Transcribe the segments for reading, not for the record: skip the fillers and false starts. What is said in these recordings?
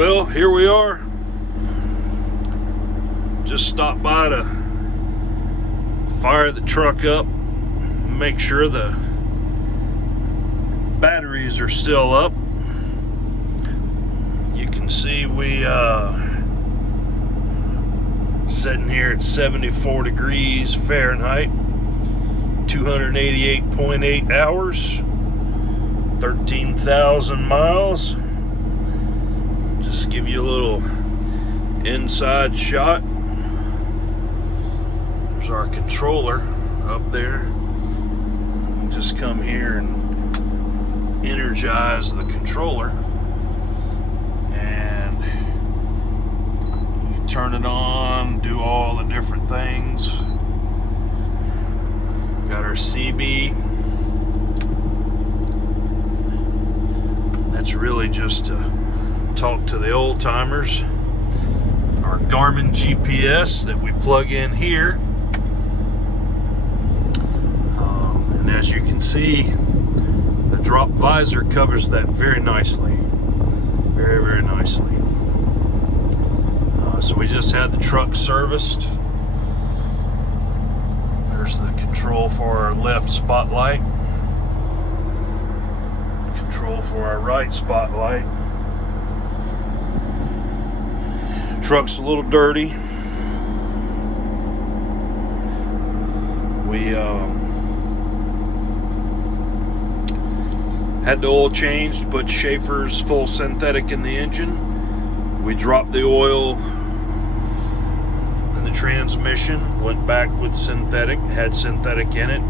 Well, here we are. Just stopped by to fire the truck up, make sure the batteries are still up. You can see we sitting here at 74 degrees Fahrenheit, 288.8 hours, 13,000 miles. Just give you a little inside shot. There's our controller up there. Just come here and energize the controller, and you turn it on, do all the different things. Got our CB. That's really just to talk to the old timers. Our Garmin GPS that we plug in here, and as you can see, the drop visor covers that very nicely, very nicely. So we just had the truck serviced. There's the control for our left spotlight, control for our right spotlight. Truck's a little dirty. We had the oil changed, put Schaefer's full synthetic in the engine. We dropped the oil in the transmission, went back with synthetic, had synthetic in it,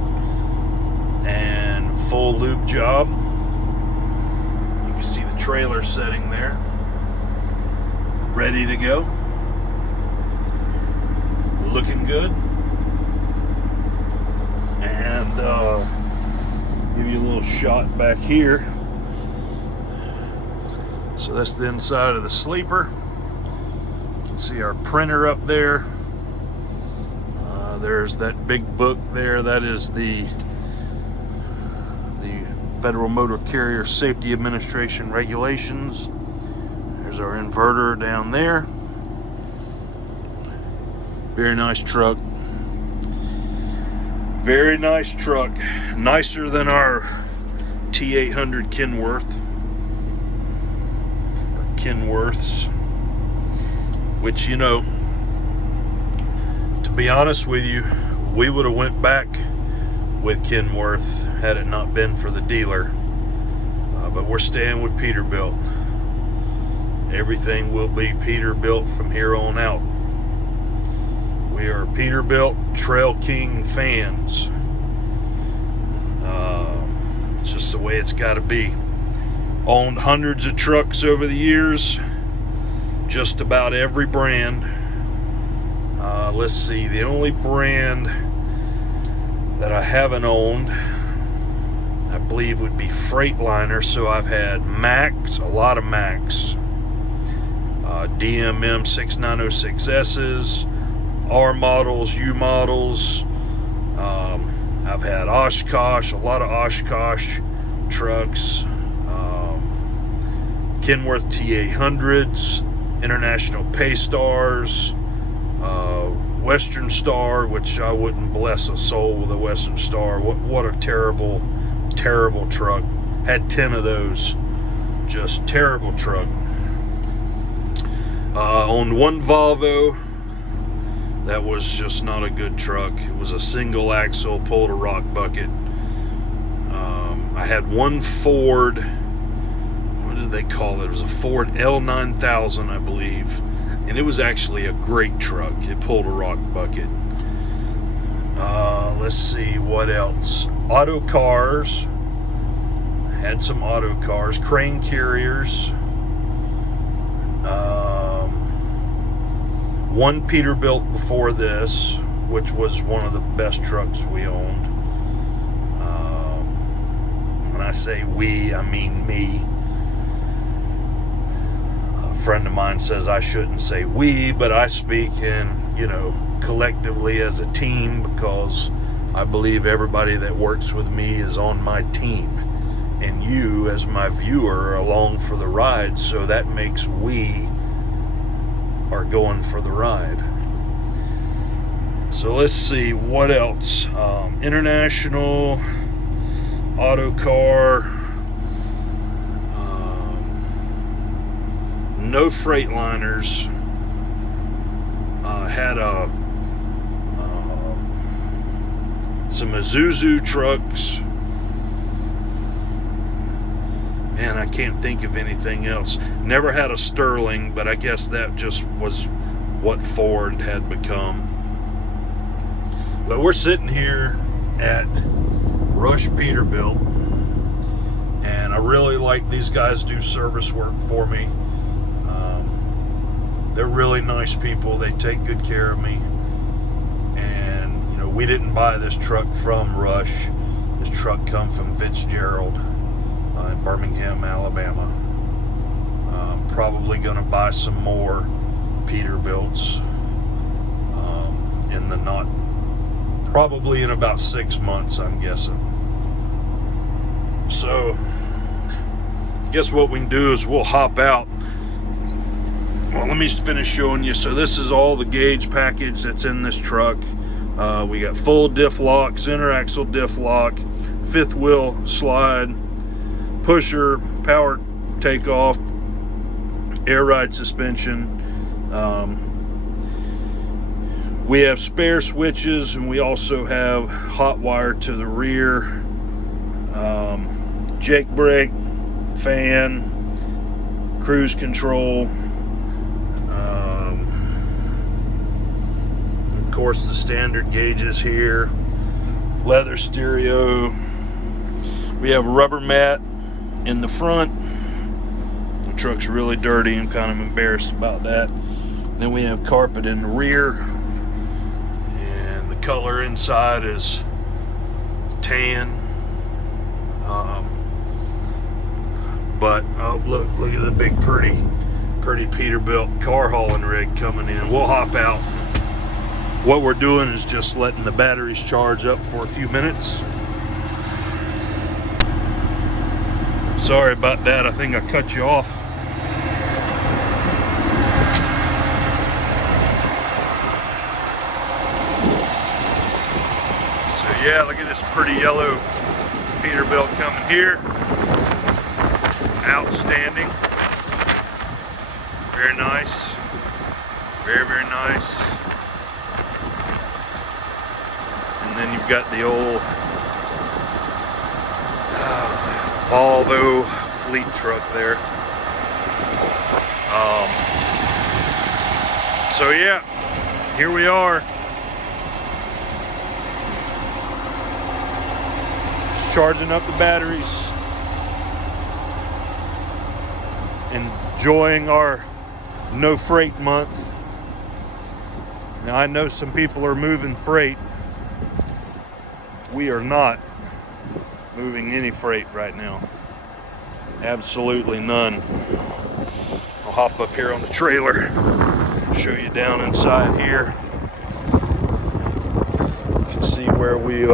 and full lube job. You can see the trailer setting there, ready to go, looking good. And give you a little shot back here. So that's the inside of the sleeper. You can see our printer up there. There's that big book there. That is the Federal Motor Carrier Safety Administration regulations. There's our inverter down there. Very nice truck. Very nice truck. Nicer than our T800 Kenworths. Which, you know, to be honest with you, we would have went back with Kenworth had it not been for the dealer. But we're staying with Peterbilt. Everything will be Peterbilt from here on out. We are Peterbilt Trail King fans. It's just the way it's got to be. Owned hundreds of trucks over the years. Just about every brand. Let's see, the only brand that I haven't owned, I believe, would be Freightliner. So I've had Max, a lot of Max. DMM 6906S's, R models, U models. I've had Oshkosh, a lot of Oshkosh trucks. Kenworth T800s, International Paystars, Western Star, which I wouldn't bless a soul with a Western Star. What a terrible truck. Had 10 of those. Just terrible truck. Owned one Volvo. That was just not a good truck. It was a single axle, pulled a rock bucket. I had one Ford, what did they call it? It was a Ford L9000, I believe. And it was actually a great truck. It pulled a rock bucket. Let's see, what else? Auto cars. Had some auto cars. Crane carriers. One Peterbilt before this, which was one of the best trucks we owned. When I say we, I mean me. A friend of mine says I shouldn't say we, but I speak in, collectively as a team, because I believe everybody that works with me is on my team. and you as my viewer along for the ride, so that makes we are going for the ride. So let's see what else. International auto car, no Freightliners. Had some Isuzu trucks. Man, I can't think of anything else. Never had a Sterling, but I guess that just was what Ford had become. But we're sitting here at Rush Peterbilt, and I really like these guys do service work for me. They're really nice people. They take good care of me. And, you know, we didn't buy this truck from Rush. This truck come from Fitzgerald in Birmingham, Alabama. Probably going to buy some more Peterbilts probably in about 6 months, I'm guessing. So, I guess what we can do is we'll hop out. Well, let me finish showing you. So this is all the gauge package that's in this truck. We got full diff lock, center axle diff lock, fifth wheel slide, pusher, power takeoff, air ride suspension. We have spare switches, and we also have hot wire to the rear, Jake brake, fan, cruise control. Of course, the standard gauges here, leather stereo. We have a rubber mat in the front. The truck's really dirty. I'm kind of embarrassed about that. Then we have carpet in the rear, and the color inside is tan. But oh, look at the big pretty Peterbilt car hauling rig coming in. We'll hop out. What we're doing is just letting the batteries charge up for a few minutes. Sorry about that. I think I cut you off. So yeah, look at this pretty yellow Peterbilt coming here. Outstanding. Very nice. Very, very nice. And then you've got the old Volvo fleet truck there. So yeah, here we are. Just charging up the batteries. Enjoying our no freight month. Now I know some people are moving freight. We are not moving any freight right now. Absolutely none. I'll hop up here on the trailer, show you down inside here. You can see where we've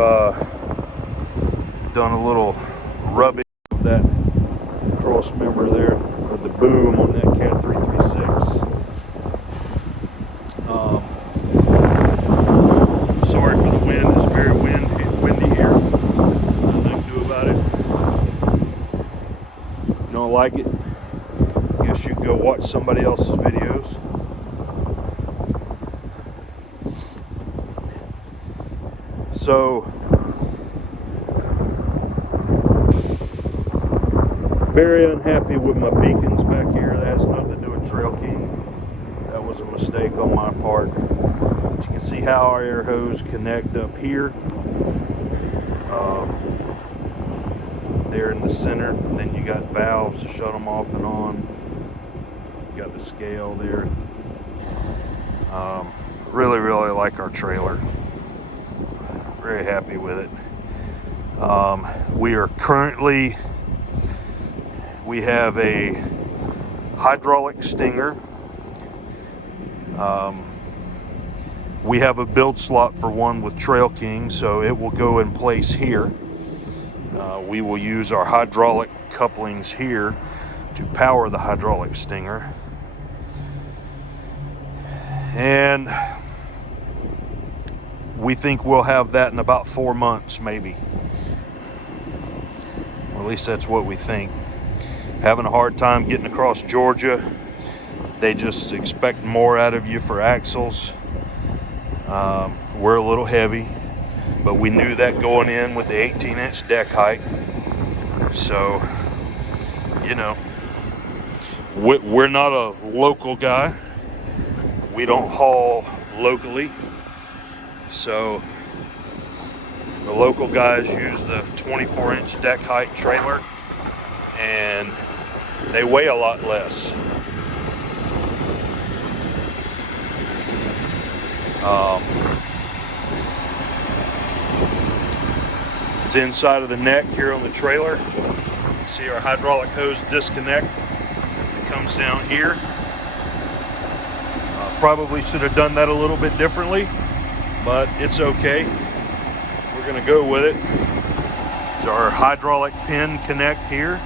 done a little rubbing of that cross member there, or the boom on that Cat 336. Sorry for the wind. It's very windy here. Nothing I can do about it. If you don't like it, I guess you can go watch somebody else's videos. So, very unhappy with my beacons back here. That has nothing to do with Trail King. That was a mistake on my part. But you can see how our air hose connect up here. There in the center. And then you got valves to shut them off and on. You got the scale there. Really, really like our trailer. Very happy with it. We have a hydraulic stinger. We have a build slot for one with Trail King, so it will go in place here. We will use our hydraulic couplings here to power the hydraulic stinger. And we think we'll have that in about 4 months, maybe. Or at least that's what we think. Having a hard time getting across Georgia. They just expect more out of you for axles. We're a little heavy, but we knew that going in with the 18-inch deck height. So, you know, we're not a local guy. We don't haul locally. So the local guys use the 24-inch deck height trailer, and they weigh a lot less. It's inside of the neck here on the trailer. See our hydraulic hose disconnect. It comes down here. Probably should have done that a little bit differently, but it's okay. We're gonna go with it. It's our hydraulic pin connect here.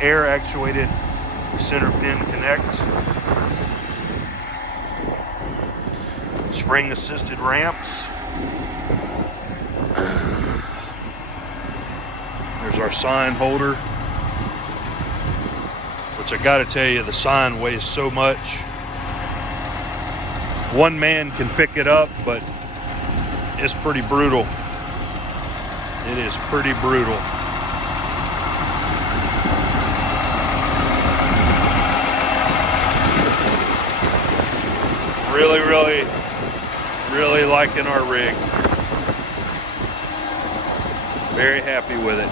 Air actuated center pin connect. Spring assisted ramps. There's our sign holder, which I gotta tell you, the sign weighs so much. One man can pick it up, but it's pretty brutal. It is pretty brutal. Really liking our rig. Very happy with it.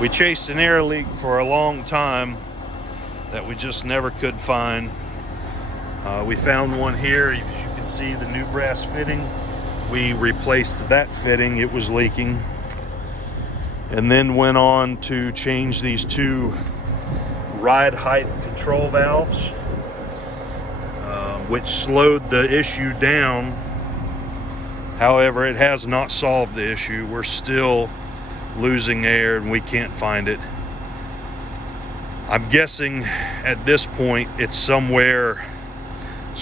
We chased an air leak for a long time that we just never could find. We found one here. As you can see, the new brass fitting. We replaced that fitting. It was leaking. And then went on to change these two ride height control valves, which slowed the issue down. However, it has not solved the issue. We're still losing air and we can't find it. I'm guessing at this point it's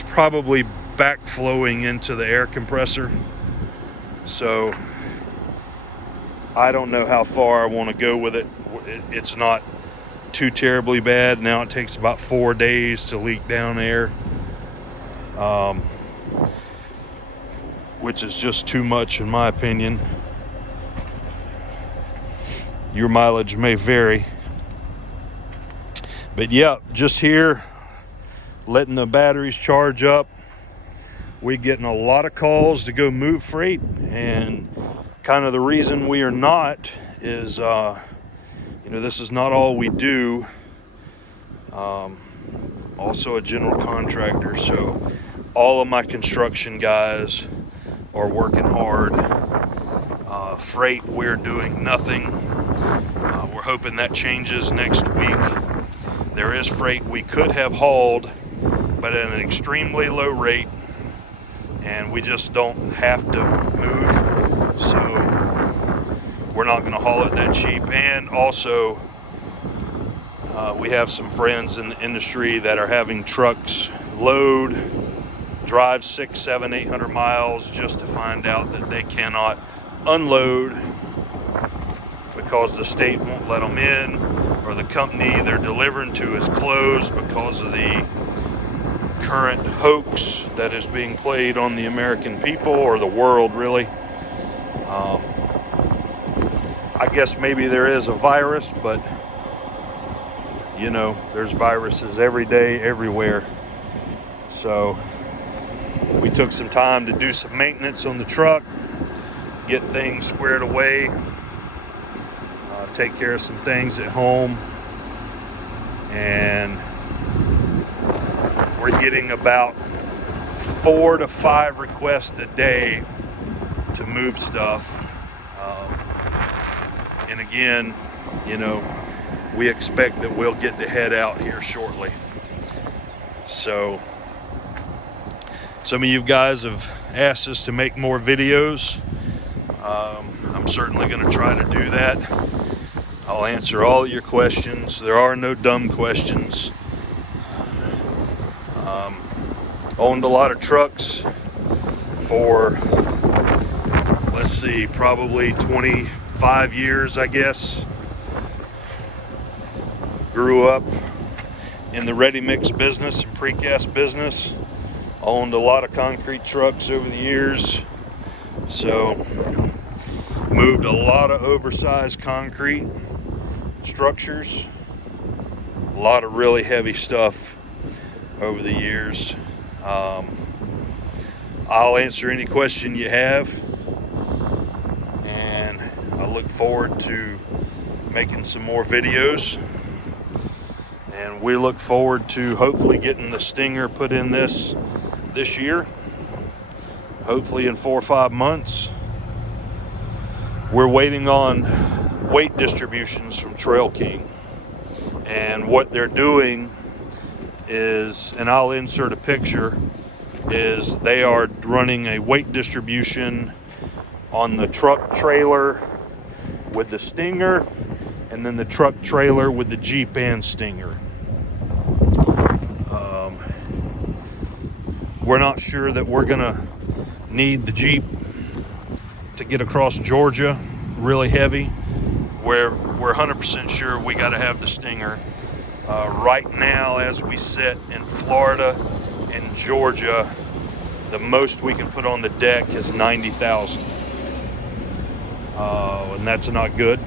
probably backflowing into the air compressor. So I don't know how far I want to go with it. It's not too terribly bad. Now it takes about 4 days to leak down air, which is just too much in my opinion. Your mileage may vary. But yeah, just here, letting the batteries charge up. We're getting a lot of calls to go move freight, and kind of the reason we are not is, this is not all we do. Also a general contractor, so all of my construction guys are working hard. Freight, we're doing nothing. We're hoping that changes next week. There is freight we could have hauled, but at an extremely low rate, and we just don't have to move, so we're not going to haul it that cheap. And also, we have some friends in the industry that are having trucks load, drive 600, 700, 800 miles just to find out that they cannot unload because the state won't let them in, or the company they're delivering to is closed because of the current hoax that is being played on the American people, or the world really. I guess maybe there is a virus, but there's viruses every day, everywhere. So we took some time to do some maintenance on the truck, get things squared away, take care of some things at home, and we're getting about 4 to 5 requests a day to move stuff. And again, we expect that we'll get to head out here shortly. So some of you guys have asked us to make more videos. I'm certainly going to try to do that. I'll answer all your questions. There are no dumb questions. Owned a lot of trucks for, let's see, probably 25 years, I guess. Grew up in the ready mix business and precast business. Owned a lot of concrete trucks over the years. So moved a lot of oversized concrete structures. A lot of really heavy stuff over the years. I'll answer any question you have, and I look forward to making some more videos. And we look forward to hopefully getting the stinger put in this year, hopefully in 4 or 5 months. We're waiting on weight distributions from Trail King, and what they're doing is, and I'll insert a picture, is they are running a weight distribution on the truck trailer with the stinger, and then the truck trailer with the Jeep and stinger. We're not sure that we're gonna need the Jeep to get across Georgia really heavy. We're 100% sure we got to have the stinger. Right now, as we sit in Florida and Georgia, the most we can put on the deck is 90,000, and that's not good.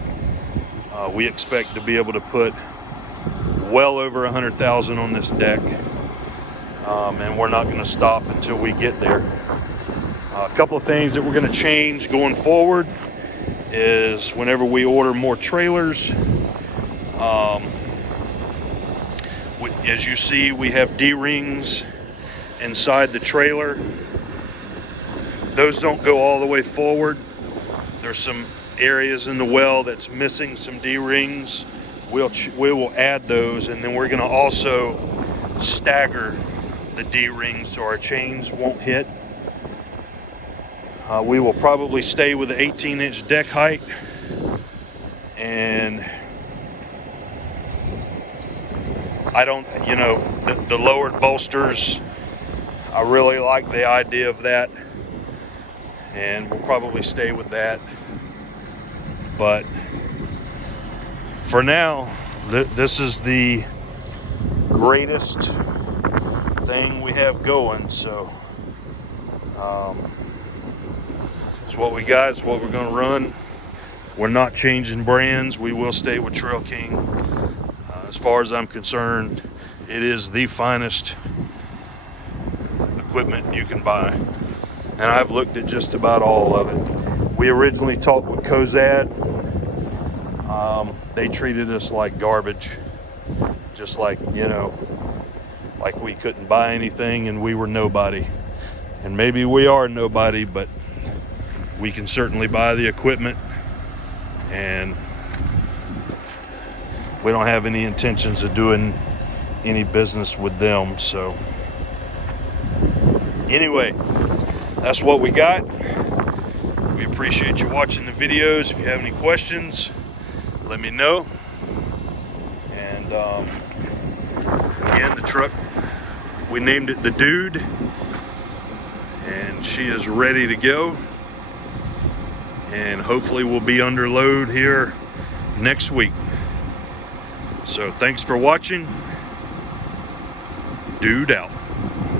We expect to be able to put well over 100,000 on this deck, and we're not going to stop until we get there. A couple of things that we're going to change going forward is whenever we order more trailers, as you see, we have D-rings inside the trailer. Those don't go all the way forward. There's some areas in the well that's missing some D-rings. We will add those, and then we're going to also stagger the D-rings so our chains won't hit. We will probably stay with the 18-inch deck height, and I don't, the lowered bolsters, I really like the idea of that, and we'll probably stay with that. But for now, this is the greatest thing we have going, so it's what we got, it's what we're going to run. We're not changing brands. We will stay with Trail King. As far as I'm concerned, it is the finest equipment you can buy, and I've looked at just about all of it. We originally talked with Cozad. They treated us like garbage, just like, like we couldn't buy anything and we were nobody. And maybe we are nobody, but we can certainly buy the equipment, and we don't have any intentions of doing any business with them. So anyway, that's what we got. We appreciate you watching the videos. If you have any questions, let me know. And again, the truck, we named it the Dude, and she is ready to go, and hopefully we'll be under load here next week. So thanks for watching. Dude out.